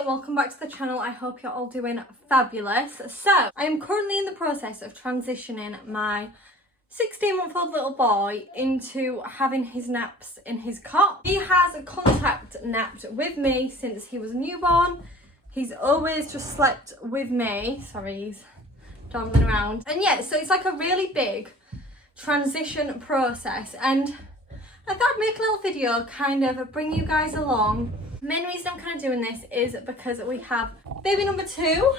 welcome back to the channel. I hope you're all doing fabulous. So I am currently in the process of transitioning my 16-month-old little boy into having his naps in his cot. He has contact napped with me since he was a newborn. He's always just slept with me. Sorry, he's dangling around. And yeah, so it's like a really big transition process, and I thought I'd make a little video, kind of bring you guys along. Main reason I'm kind of doing this is because we have baby number 2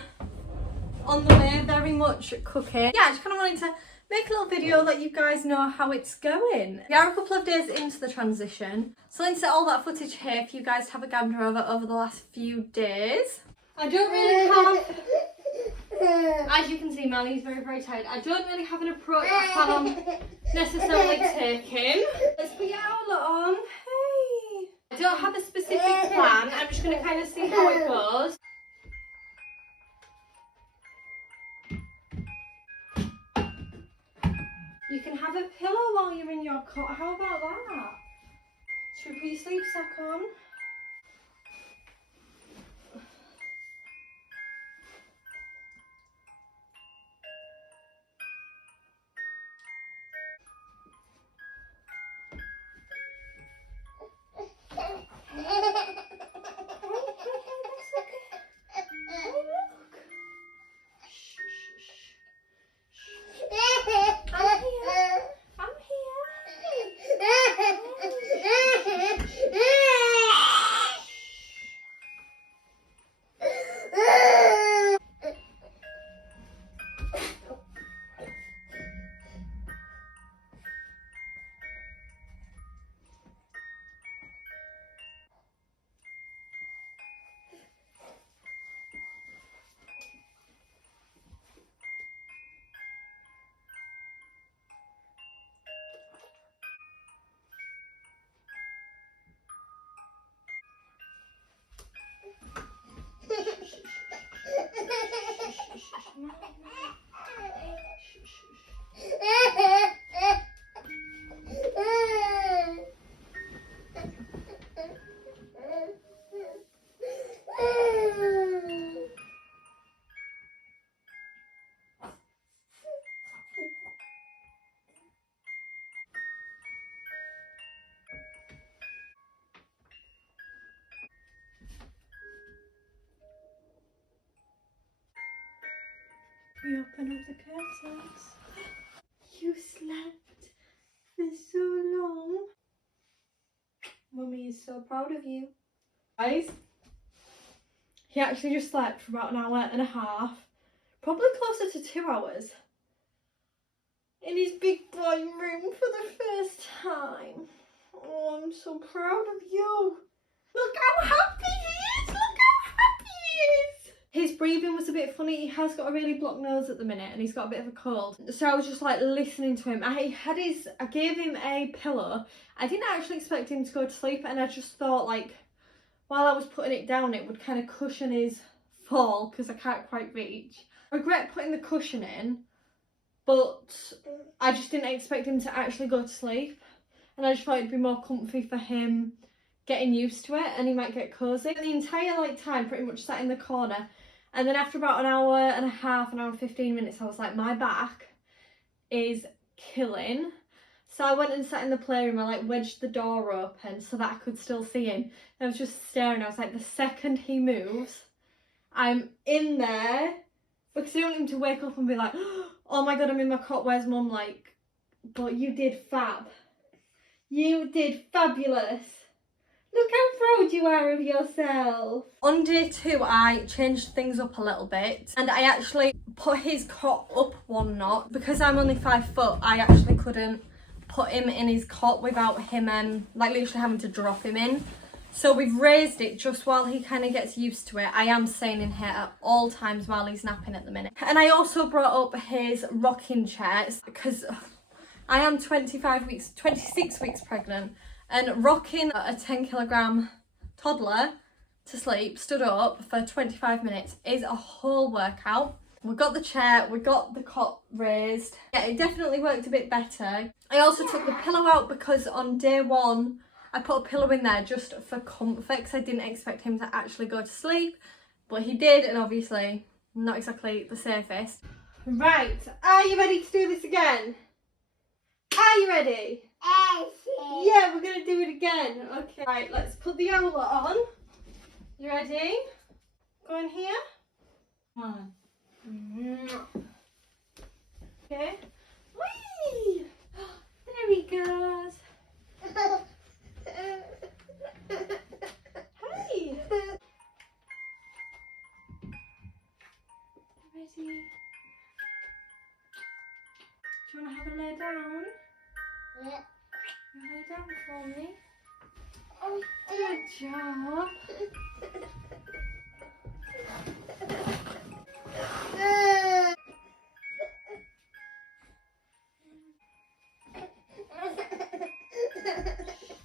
on the way, very much cooking. Yeah, I just kind of wanted to make a little video, let you guys know how it's going. We are a couple of days into the transition, so I'll insert all that footage here for you guys to have a gander over the last few days. I don't really have, as you can see, Mally's very tired. I don't really have an approach I plan on necessarily taking. Let's put your owlet on. Hey. I don't have a specific plan. I'm just going to kind of see how it goes. You can have a pillow while you're in your cot. How about that? Should we put your sleep sack on? We open up the curtains. You slept for so long. Mummy is so proud of you. Guys, he actually just slept for about an hour and a half, probably closer to 2 hours, in his big boy room for the first time. Oh, I'm so proud of you. Look how happy he is. Look how happy he is. His breathing was a bit funny. He has got a really blocked nose at the minute and he's got a bit of a cold. So I was just like listening to him. I gave him a pillow. I didn't actually expect him to go to sleep, and I just thought, like, while I was putting it down, it would kind of cushion his fall because I can't quite reach. I regret putting the cushion in, but I just didn't expect him to actually go to sleep. And I just thought it'd be more comfy for him getting used to it, and he might get cozy. The entire time pretty much sat in the corner, and then after about an hour and a half, an hour and 15 minutes, I was like, my back is killing. So I went and sat in the playroom. I like wedged the door open so that I could still see him. I was just staring. I was like, the second he moves, I'm in there, because I don't want him to wake up and be like, oh my god, I'm in my cot, where's mum? Like, but you did fab. You did fabulous. Look how proud you are of yourself. On day 2, I changed things up a little bit, and I actually put his cot up 1 notch. Because I'm only 5 foot, I actually couldn't put him in his cot without him like literally having to drop him in. So we've raised it just while he kind of gets used to it. I am staying in here at all times while he's napping at the minute. And I also brought up his rocking chairs because I am 26 weeks pregnant. And rocking a 10-kilogram toddler to sleep, stood up for 25 minutes, is a whole workout. We got the chair, we got the cot raised. Yeah, it definitely worked a bit better. I also took the pillow out because on day 1, I put a pillow in there just for comfort because I didn't expect him to actually go to sleep, but he did, and obviously not exactly the safest. Right, are you ready to do this again? Are you ready? Yeah, we're going to do it again. Okay. Right, let's put the owlet on. You ready? Go in here. One. Okay. Whee! There he goes. Hey. Ready? Do you want to have a lay down? Yeah. You lay down for me? Oh, good job.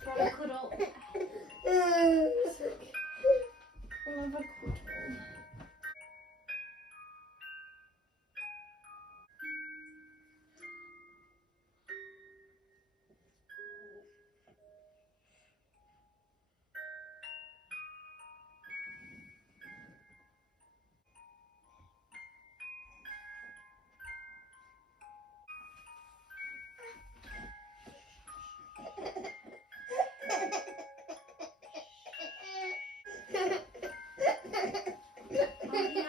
Want a cuddle? Sick. We'll have a cuddle. Oh, yeah.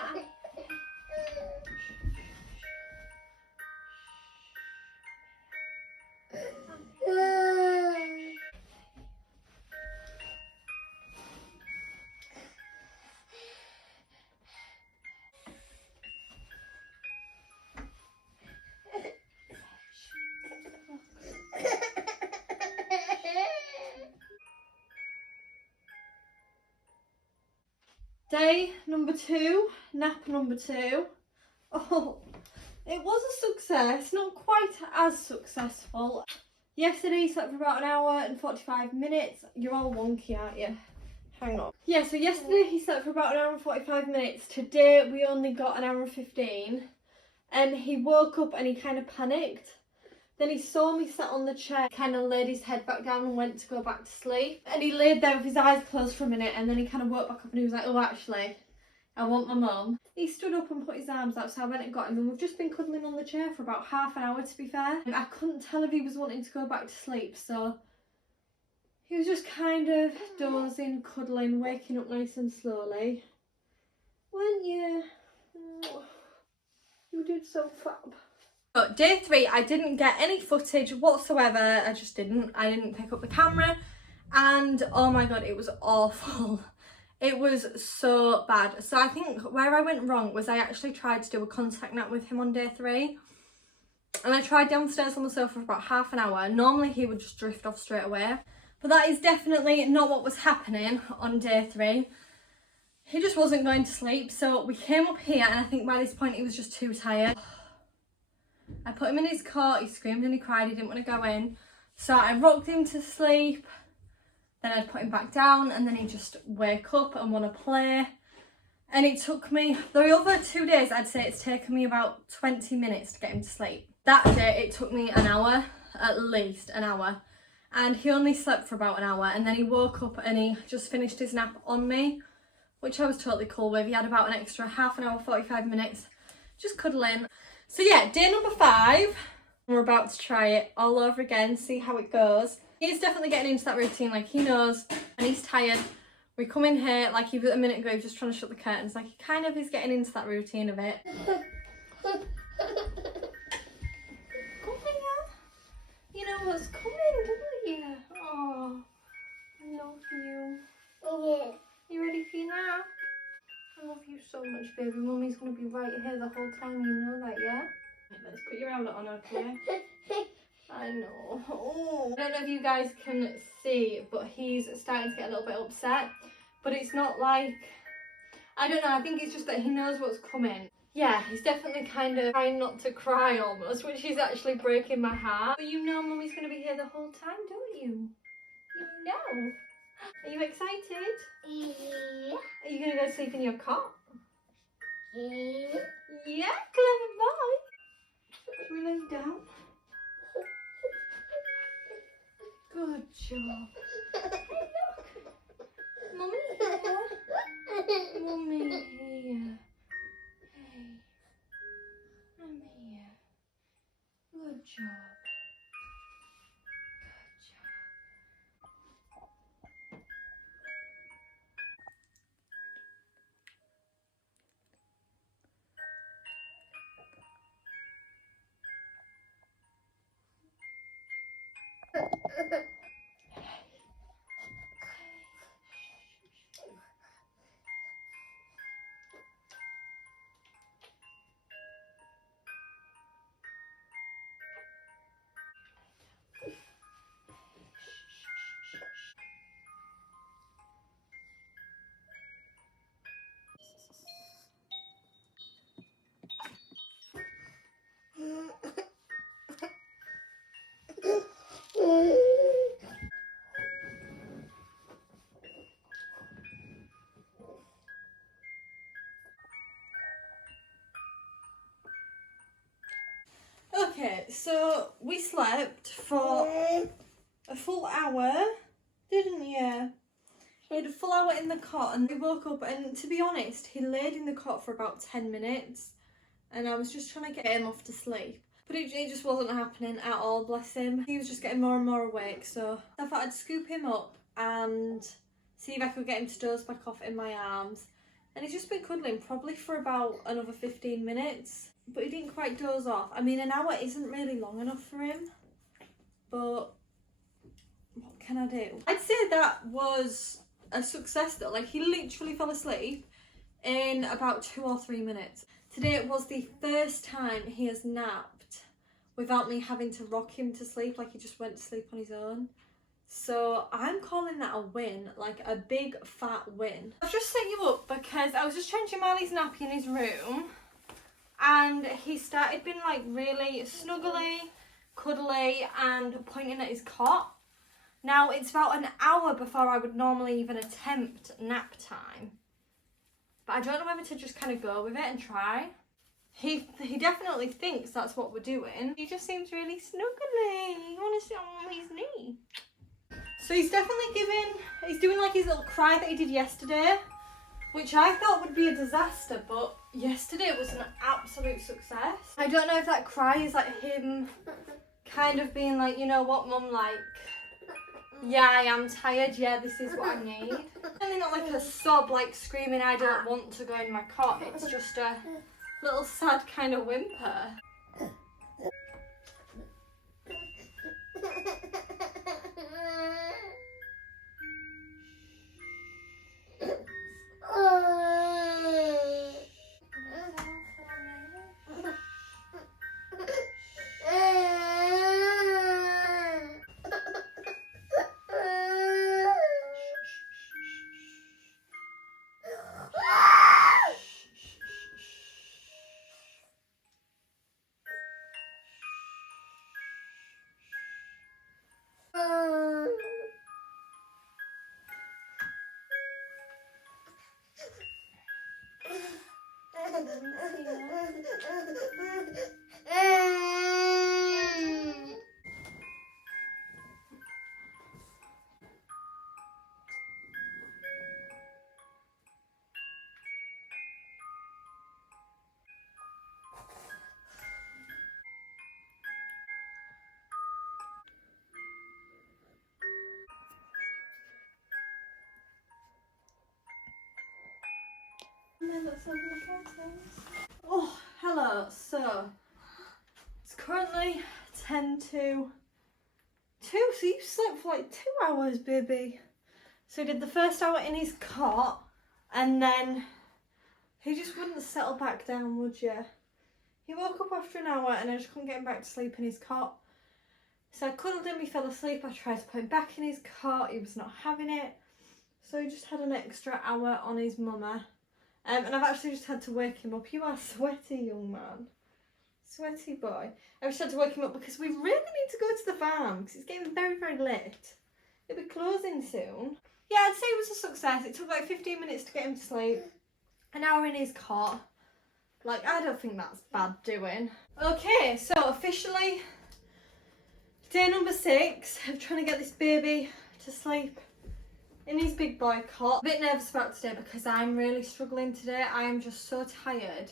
Day number 2, nap number 2. Oh, it was a success, not quite as successful. Yesterday he slept for about an hour and 45 minutes. You're all wonky, aren't you? Hang on. Yeah, so yesterday he slept for about an hour and 45 minutes. Today we only got an hour and 15. And he woke up and he kind of panicked. Then he saw me sat on the chair, kind of laid his head back down and went to go back to sleep. And he laid there with his eyes closed for a minute, and then he kind of woke back up and he was like, oh, actually, I want my mum. He stood up and put his arms out, so I went and got him, and we've just been cuddling on the chair for about half an hour, to be fair. I couldn't tell if he was wanting to go back to sleep, so he was just kind of dozing, cuddling, waking up nice and slowly. Weren't you? Oh, you did so fab. But day 3, I didn't get any footage whatsoever. I just didn't. I didn't pick up the camera, and oh my god, it was awful. It was so bad. So I think where I went wrong was I actually tried to do a contact nap with him on day 3, and I tried downstairs on the sofa for about half an hour. Normally he would just drift off straight away, but that is definitely not what was happening on day 3. He just wasn't going to sleep, so we came up here, and I think by this point he was just too tired. I put him in his cot, he screamed and he cried, he didn't want to go in. So I rocked him to sleep, then I'd put him back down, and then he'd just wake up and want to play. And it took me, the other 2 days, I'd say it's taken me about 20 minutes to get him to sleep. That day it took me an hour, at least an hour. And he only slept for about an hour, and then he woke up and he just finished his nap on me, which I was totally cool with. He had about an extra half an hour, 45 minutes, just cuddling. So yeah, day number 5, we're about to try it all over again, see how it goes. He's definitely getting into that routine, like he knows, and he's tired. We come in here, like a minute ago, he was just trying to shut the curtains, like he kind of is getting into that routine of it. Come here. You know what's coming, don't you? Oh, I love you. Yeah. You ready for your nap? I love you so much, baby. Mummy's going to be right here the whole time, you know that, yeah? Let's put your outlet on, okay? I know. Oh. I don't know if you guys can see, but he's starting to get a little bit upset. But it's not like... I don't know, I think it's just that he knows what's coming. Yeah, he's definitely kind of trying not to cry almost, which is actually breaking my heart. But you know Mummy's going to be here the whole time, don't you? You know. Are you excited? Yeah. Are you going to go sleep in your cot? Yeah. Yeah, clever boy. Should we lay down? Good job. Hey, look. Mummy here. Mummy here. Hey. I'm here. Good job. Good job. Okay, so we slept for a full hour, didn't you? He had a full hour in the cot and we woke up, and to be honest, he laid in the cot for about 10 minutes and I was just trying to get him off to sleep. But it just wasn't happening at all, bless him. He was just getting more and more awake, so I thought I'd scoop him up and see if I could get him to doze back off in my arms. And he's just been cuddling probably for about another 15 minutes. But he didn't quite doze off. I mean, an hour isn't really long enough for him, but what can I do? I'd say that was a success though. Like, he literally fell asleep in about 2 or 3 minutes. Today was the first time he has napped without me having to rock him to sleep. Like, he just went to sleep on his own. So I'm calling that a win, like a big fat win. I've just set you up because I was just changing Marley's nappy in his room and he started being like really snuggly, cuddly and pointing at his cot. Now it's about an hour before I would normally even attempt nap time, but I don't know whether to just kind of go with it and try. He definitely thinks that's what we're doing. He just seems really snuggly. You want to sit on his knee? So he's definitely he's doing like his little cry that he did yesterday, which I thought would be a disaster, but yesterday was an absolute success. I don't know if that cry is like him kind of being like, you know what, Mum, like, yeah, I am tired, yeah, this is what I need. Definitely not like a sob, like screaming, I don't want to go in my cot. It's just a little sad kind of whimper. Oh, hello. So it's currently 10 to 2, so you slept for like 2 hours, baby. So he did the first hour in his cot and then he just wouldn't settle back down, would you? He woke up after an hour and I just couldn't get him back to sleep in his cot. So I cuddled him, he fell asleep, I tried to put him back in his cot, he was not having it. So he just had an extra hour on his mama. And I've actually just had to wake him up. You are sweaty, young man. Sweaty boy. I just had to wake him up because we really need to go to the farm because it's getting very, very late. It'll be closing soon. Yeah, I'd say it was a success. It took like 15 minutes to get him to sleep. An hour in his cot. Like, I don't think that's bad doing. Okay, so officially Day number 6 of trying to get this baby to sleep in his big boy cot. A bit nervous about today because I'm really struggling today. I am just so tired.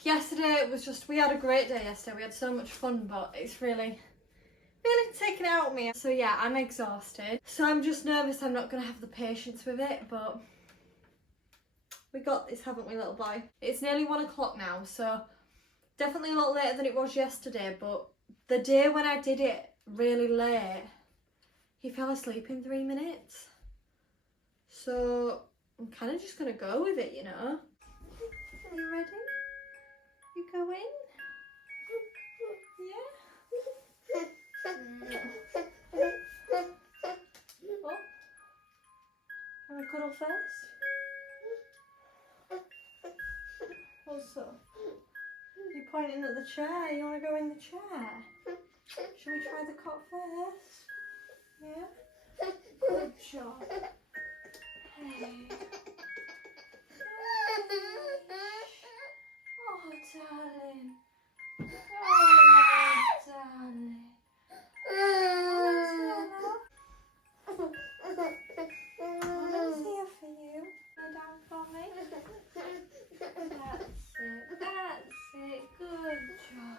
Yesterday it was just, we had a great day yesterday. We had so much fun, but it's really taking it out of me. So yeah, I'm exhausted. So I'm just nervous I'm not going to have the patience with it, but we got this, haven't we, little boy? It's nearly 1 o'clock now, so definitely a lot later than it was yesterday, but the day when I did it really late, he fell asleep in 3 minutes. So I'm kind of just going to go with it, you know. Are you ready? You go in? Yeah? Oh, have a cuddle first? What's up? You're pointing at the chair. You want to go in the chair? Shall we try the cot first? Yeah? Good job. Hey. Oh, darling. Oh, darling. Mommy's here for you. Lay down for me. That's it. That's it. Good job.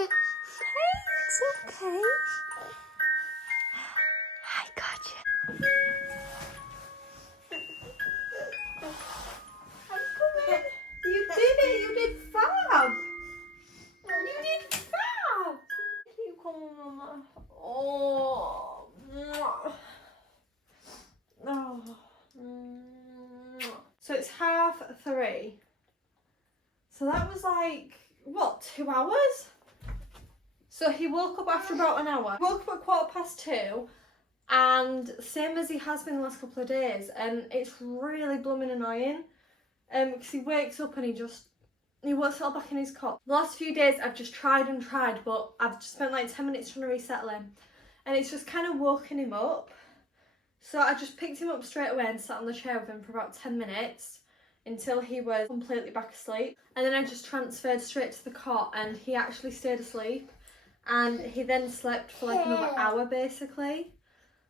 It's okay. I got you. I'm coming. You did it. You did fab. You did fab. You come on, Mama. Oh. Oh. So it's 3:30. So that was like, what, 2 hours? So he woke up after about an hour. He woke up at 2:15, and same as he has been the last couple of days, and it's really blooming annoying. Because he wakes up and he won't settle back in his cot. The last few days I've just tried and tried, but I've just spent like 10 minutes trying to resettle him, and it's just kind of woken him up. So I just picked him up straight away and sat on the chair with him for about 10 minutes until he was completely back asleep. And then I just transferred straight to the cot, and he actually stayed asleep. And he then slept for like another hour basically,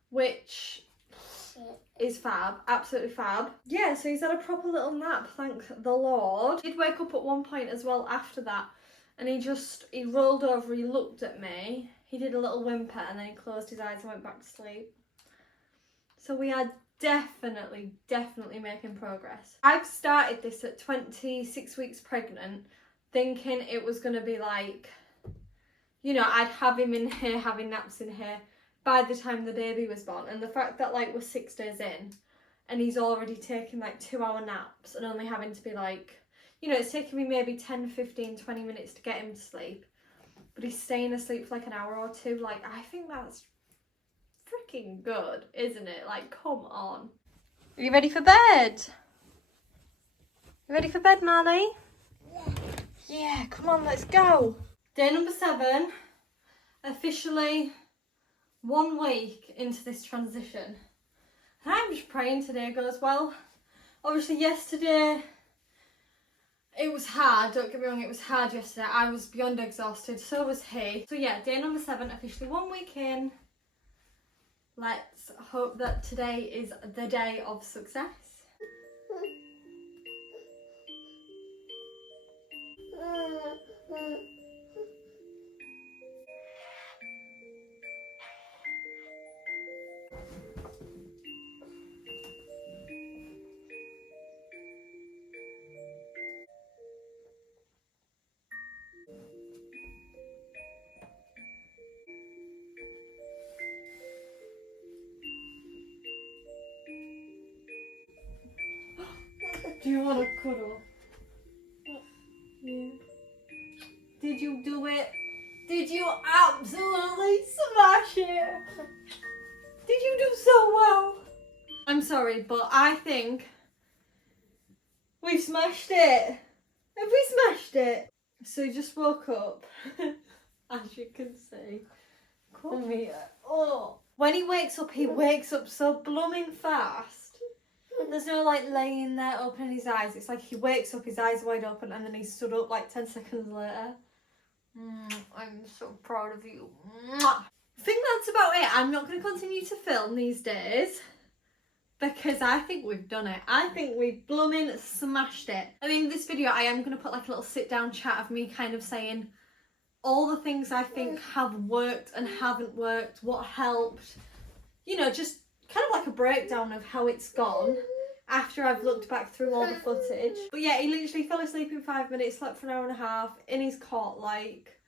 which is fab, absolutely fab. Yeah, so he's had a proper little nap, thank the Lord. He did wake up at one point as well after that, and he rolled over, he looked at me, he did a little whimper, and then he closed his eyes and went back to sleep. So we are definitely making progress. I've started this at 26 weeks pregnant, thinking it was going to be like, you know, I'd have him in here, having naps in here by the time the baby was born. And the fact that like we're 6 days in and he's already taking like 2-hour naps and only having to be like, you know, it's taking me maybe 10, 15, 20 minutes to get him to sleep, but he's staying asleep for like an hour or two. Like, I think that's freaking good, isn't it? Like, come on. Are you ready for bed? You ready for bed, Marley? Yeah. Yeah, come on, let's go. Day number 7, officially 1 week into this transition. And I'm just praying today goes well. Obviously yesterday, it was hard, don't get me wrong, it was hard yesterday. I was beyond exhausted, so was he. So yeah, day number 7, officially 1 week in. Let's hope that today is the day of success. Do you want a cuddle? Yeah. Did you do it? Did you absolutely smash it? Did you do so well? I'm sorry, but I think we've smashed it. Have we smashed it? So he just woke up, as you can see. Come here. Oh. When he wakes up so blooming fast. There's no like laying there opening his eyes. It's like he wakes up, his eyes wide open, and then he stood up like 10 seconds later. I'm so proud of you. I think that's about it. I'm not going to continue to film these days because I think we've done it. I think we've blooming smashed it. I mean, this video I am going to put like a little sit down chat of me kind of saying all the things I think have worked and haven't worked, what helped, you know, just kind of like a breakdown of how it's gone after I've looked back through all the footage. But yeah, he literally fell asleep in 5 minutes, slept for an hour and a half in his cot. Like,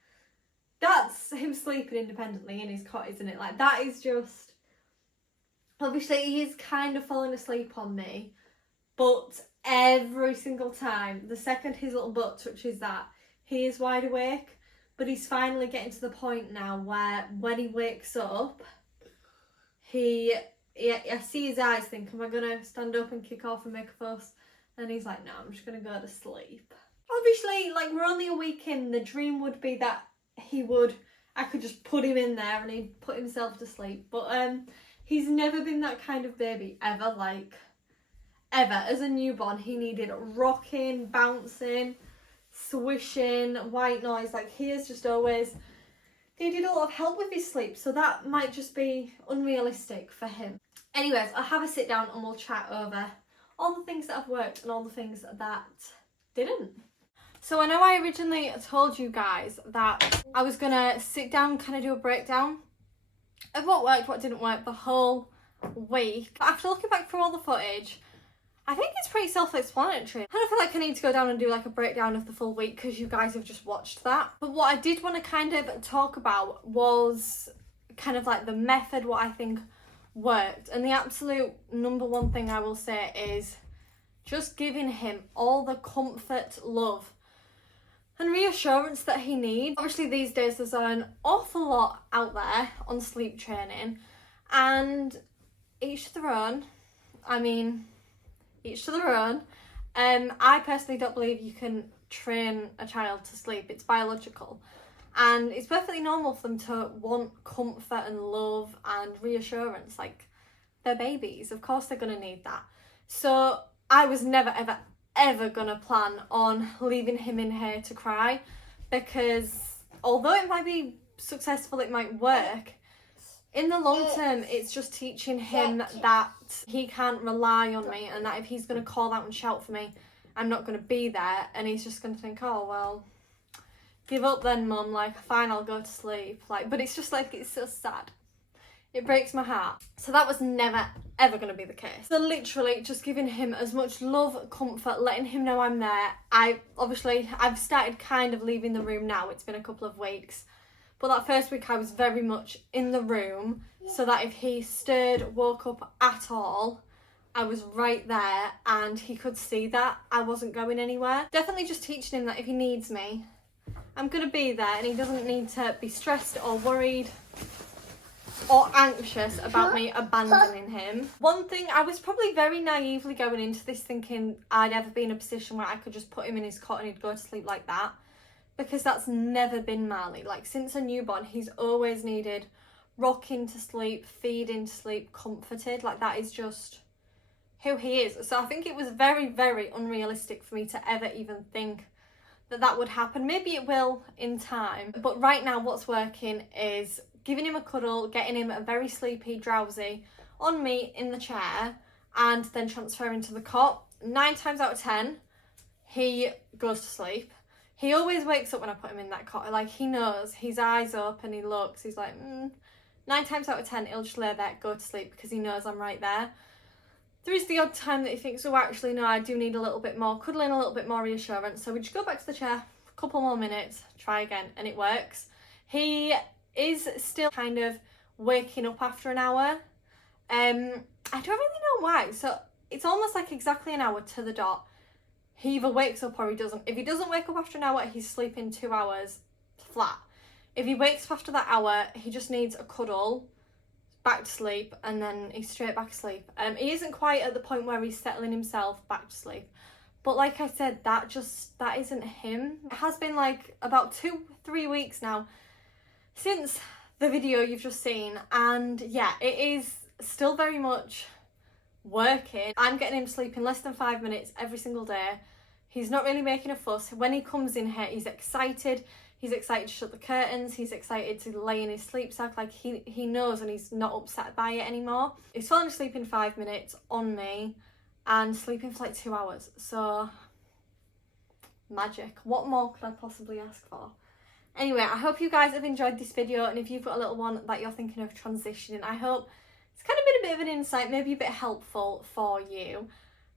that's him sleeping independently in his cot, isn't it? Like, that is just, obviously he is kind of falling asleep on me, but every single time, the second his little butt touches that, he is wide awake. But he's finally getting to the point now where when he wakes up, I see his eyes think, am I going to stand up and kick off and make a fuss? And he's like, no, I'm just going to go to sleep. Obviously, like, we're only a week in. The dream would be that I could just put him in there and he'd put himself to sleep. But he's never been that kind of baby ever, like, ever. As a newborn, he needed rocking, bouncing, swishing, white noise. Like, he has just always needed a lot of help with his sleep, so that might just be unrealistic for him. Anyways, I'll have a sit down and we'll chat over all the things that have worked and all the things that didn't. So I know I originally told you guys that I was gonna sit down and kind of do a breakdown of what worked, what didn't work the whole week. But after looking back through all the footage, I think it's pretty self-explanatory. I don't feel like I need to go down and do like a breakdown of the full week because you guys have just watched that. But what I did want to kind of talk about was kind of like the method, what I think worked. And the absolute number one thing I will say is just giving him all the comfort, love and reassurance that he needs. Obviously these days there's an awful lot out there on sleep training, and each to their own. I mean, each to their own. I personally don't believe you can train a child to sleep. It's biological. And it's perfectly normal for them to want comfort and love and reassurance. Like, they're babies. Of course they're going to need that. So I was never, ever, ever going to plan on leaving him in here to cry, because although it might be successful, it might work, in the long term, it's just teaching him that he can't rely on me, and that if he's going to call out and shout for me, I'm not going to be there, and he's just going to think, oh, well, give up then, mum, like, fine, I'll go to sleep. Like, but it's just like, it's so sad. It breaks my heart. So that was never, ever going to be the case. So literally just giving him as much love, comfort, letting him know I'm there. I've started kind of leaving the room now. It's been a couple of weeks. But that first week I was very much in the room, so that if he stirred, woke up at all, I was right there and he could see that I wasn't going anywhere. Definitely just teaching him that if he needs me, I'm going to be there, and he doesn't need to be stressed or worried or anxious about me abandoning him. One thing, I was probably very naively going into this thinking I'd ever be in a position where I could just put him in his cot and he'd go to sleep like that. Because that's never been Marley. Like, since a newborn, he's always needed rocking to sleep, feeding to sleep, comforted. Like, that is just who he is. So I think it was very, very unrealistic for me to ever even think that that would happen. Maybe it will in time. But right now what's working is giving him a cuddle, getting him a very sleepy, drowsy on me in the chair, and then transferring to the cot. 9 times out of 10, he goes to sleep. He always wakes up when I put him in that cot. Like, he knows, his eyes up and he looks, he's like, 9 times out of 10, he'll just lay there, go to sleep, because he knows I'm right there. There is the odd time that he thinks, oh, actually, no, I do need a little bit more cuddling, a little bit more reassurance. So we just go back to the chair, a couple more minutes, try again, and it works. He is still kind of waking up after an hour. I don't really know why. So it's almost like exactly an hour to the dot. He either wakes up or he doesn't. If he doesn't wake up after an hour, he's sleeping 2 hours flat. If he wakes up after that hour, he just needs a cuddle, back to sleep, and then he's straight back asleep. He isn't quite at the point where he's settling himself back to sleep, but like I said, that isn't him. It has been like about 2-3 weeks now since the video you've just seen, and yeah, it is still very much working. I'm getting him sleeping less than 5 minutes every single day. He's not really making a fuss. When he comes in here, he's excited. He's excited to shut the curtains. He's excited to lay in his sleep sack. Like, he knows, and he's not upset by it anymore. He's falling asleep in 5 minutes on me and sleeping for like 2 hours. So, magic. What more could I possibly ask for? Anyway, I hope you guys have enjoyed this video, and if you've got a little one that you're thinking of transitioning, I hope it's kind of been a bit of an insight, maybe a bit helpful for you.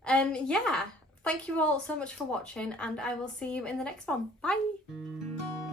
Yeah, thank you all so much for watching, and I will see you in the next one. Bye!